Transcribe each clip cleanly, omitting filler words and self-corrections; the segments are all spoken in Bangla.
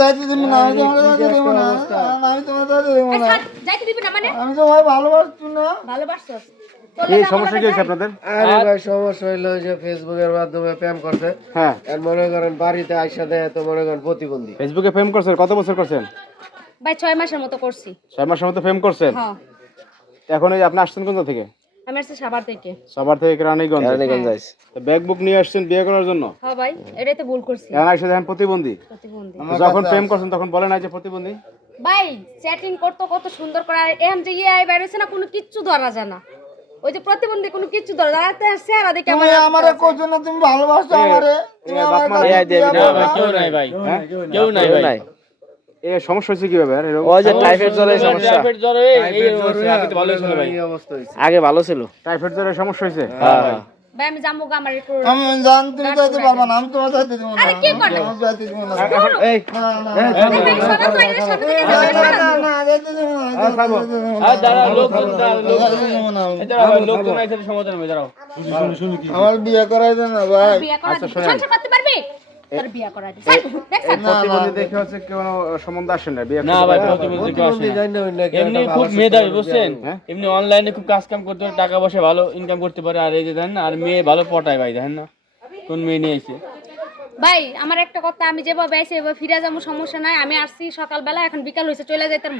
যাইতে দিব না, আমি তোমার যাইতে দিব না, আমি তোমার যাইতে দিব না। যাইতে দিবি না মানে? আমি তোমায় ভালোবাসছি না। ভালোবাসছস? কি সমস্যা কি হয়েছে আপনাদের? আরে ভাই সমস্যা হইলো যে ফেসবুকের মাধ্যমে প্রেম করছে। হ্যাঁ, আর মনে করেন বাড়িতে আইসা দেয় তো মনে করেন প্রতিবন্ধী। ফেসবুকে প্রেম করছেন, কত বছর করছেন? ভাই 6 মাসের মতো করছি। 6 মাসের মতো প্রেম করছেন। হ্যাঁ, এখন এই আপনি আসছেন কোথা থেকে? আমি আসছি সাভার থেকে। সবার থেকে রানীগঞ্জ। ব্যাগ বুক নিয়ে আসছেন বিয়ে করার জন্য? হ্যাঁ ভাই, এটাই তো ভুল করছি। এখন এসে দেখেন প্রতিবন্ধী। প্রতিবন্ধী। যখন প্রেম করছেন তখন বলে না যে প্রতিবন্ধী? ভাই চ্যাটিং করতে কত সুন্দর করে, আর এখন যে আই বাইরেছে না, কোনো কিচ্ছু ধরা যায় না। ওই যে প্রতিবন্ধী কোনো কিচ্ছু ধরা যায় না, চেহারা দেখে তুমি আমারে কইছো না তুমি ভালোবাসো আমারে, তুমি আমার কাছে বিয়ে করো না। কেউ নাই ভাই, কেউ নাই ভাই। এই সমস্যা হচ্ছে কিভাবে? আর এরকম ওই যে টাইফয়েড জ্বরের সমস্যা, টাইফয়েড জ্বরে এই অবস্থা, আগে তো ভালো ছিল ভাই। এই অবস্থা হইছে। আগে ভালো ছিল। টাইফয়েড জ্বরের সমস্যা হয়েছে? হ্যাঁ ভাই আমি যাবো গো, আমার একটু আমি জান তুমি যাইতে পারবা না, আমি তোমার যাইতে দিব না। আরে কি করে? আমি যাইতে দিব না। এই ভাই সদা তো এর সামনে থেকে না, যাবে না, না, যাইতে দিব না, যাইতে দিব না। আর দাঁড়াও, লোকজন যাইতে দিব না আমি। লোকজন আইছে সমাধান হবে, দাঁড়াও। আমার বিয়ে করাই দেন না ভাই। বিয়ে করা দিবি, সংসার করতে পারবি? তোর বিয়ে করা দিবি। দেখছ? প্রতিবন্ধী দেখে হচ্ছে কেউ সম্বন্ধ আসে না বিয়ে না করতে ভাই, পারে না। প্রতিবন্ধী কেউ আসে প্রতিবন্ধী না। জানি না অন্য কেউ এমনি একটা খুব ভালো মেধাবী বুঝছেন, হ্যাঁ? এমনি অনলাইনে খুব কাজ কাম করতে পারে, টাকা পয়সা ভালো ইনকাম করতে পারে। আর এই যে দেখেন না, আর মেয়ে ভালো পটায় ভাই, দেখেন না কোন মেয়ে নিয়ে এসে। ভাই আমার একটা কথা, আমি যেভাবে আইছি এভাবে ফিরে যাবো, সমস্যা নাই। আমি আসছি সকালবেলা, এখন বিকাল হয়েছে, চলে যাইতাম।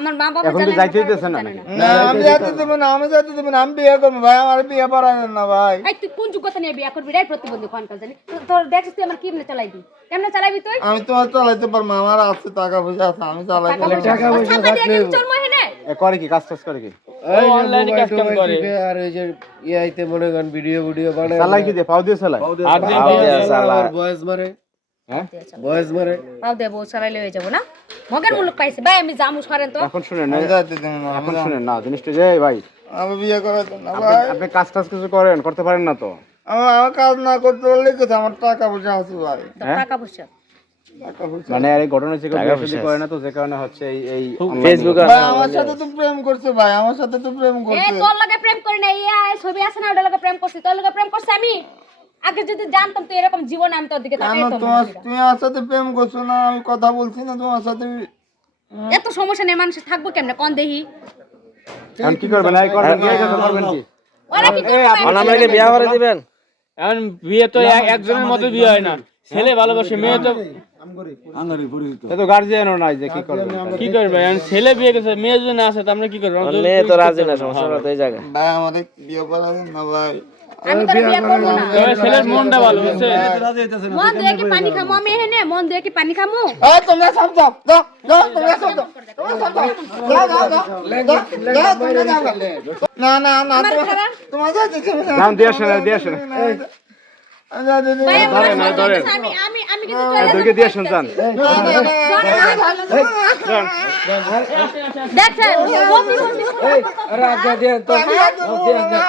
আমার মা বাবা এখন তো জানে না, যাইতে আমার দিতেছে না জানে না। না, আমি যাইতে দিব না, আমি যাইতে দিব না, আমি বিয়ে করবো ভাই, আমার বিয়ে করাই দেন না ভাই। এই তুই কোন যোগ্যতা নিয়ে বিয়ে করবি রে? প্রতিবন্ধী কোন কাজ জানি? তোর দেখছিস তুই আমার কেমনে চালাইবি? কেমনে চালাবি তুই? আমি তোমার চালাইতে পারবো, আমার আছে টাকা পয়সা আছে, আমি চালাইতে পারবো। টাকা পয়সা ছাপা দিয়ে থাকলে কি চলমো হেনে? এ করে কি কাজ টাজ করে কি? এই যে অনলাইনে মোবাইল কাজ কাম টোবাইল করে। টিপে আর ওই যে ইয়াইতে মনে করেন ভিডিও বানায় চালাই কি দিয়ে পাও দিয়ে চালাই? আর যে বয়স মারে, হ্যাঁ, বয়স মারে। পাও দেবো, চালাইলে হয়ে যাবো না? মগের মুলুক পাইছে ভাই, আমি জামু সরেন তো। এখন শুনেন না, আমি যাইতে দিব না, এখন শুনেন না জিনিসটা যে ভাই আমি বিয়ে করাই দেন না আপনি ভাই। আপনি কাজ টাজ কিছু করেন, করতে পারেন না তো? আমার কাজ না করতে পারলে কোথায়, আমার টাকা পয়সা আছে ভাই, টাকা পয়সা টাকা পয়সা। মানে এই ঘটনা হচ্ছে কেউ বিয়ে শাদী করে না তো, যে কারণে হচ্ছে এই ফেসবুক ভাই আমার সাথে তো প্রেম করছে ভাই, আমার সাথে তো প্রেম এ করছে। তোর লগে প্রেম করি না, এই ছবি আছে না, ওটার লগে প্রেম করছি, তোর লগে প্রেম করছি আমি। আগে যদি জানতাম তুই এরকম জীবন, আমি তোর দিকে কেন তাকাইতাম তোমার, না। তুমি আমার সাথে প্রেম করছো না, আমি কথা বলছি না তোমার সাথে। এত সমস্যা নেই, মানুষ থাকবো কেমনে কোন দেহি? এখন কি করবেন? এই করবেন বিয়ে করবেন কি? ওরা কি করবে? অনামিকে বিয়ে করে দিবেন। এখন বিয়ে তো একজনের মতো বিয়ে হয় না, ছেলে ভালোবাসে, মেয়ে তো এ তো গার্জিয়ানও নাই যে কি করবে। কি করবে? এখন ছেলে বিয়ে করছে, মেয়ে যদি না আসে তো আমরা কি করবো? আমরা তো- মেয়ে তো রাজি না, সমস্যা তো এই জায়গায়। ভাই আমাদের বিয়ে করা দেন না ভাই। আমি তোর বিয়ে করবো না। তবে ছেলের মনটা ভালো বুঝছেন। মন দিয়ে কি পানি খামো আমি হেনে? মন দিয়ে কি পানি খামো? এই তোমরা সমঝাও, যাও যাও, তোমরা সমঝাও, তোমরা সমঝাও, যাও যাও যাও, যাও, তোমরা যাও। না না না, তোমার যাইতে দিব না। যান দিয়ে আসেন, দিয়ে আসেন। আমি যাইতে দিব ভাই না। আমার ধরেন, সন্তান ধরেন। আছে, আমি কিন্তু চলে যাবো। দুইকে দিয়ে আসেন যান। না, না, না, দেখছেন? বন্দি, বন্দি। আরে আজ্ঞা দেন তো। আমি যাইতে দিব না।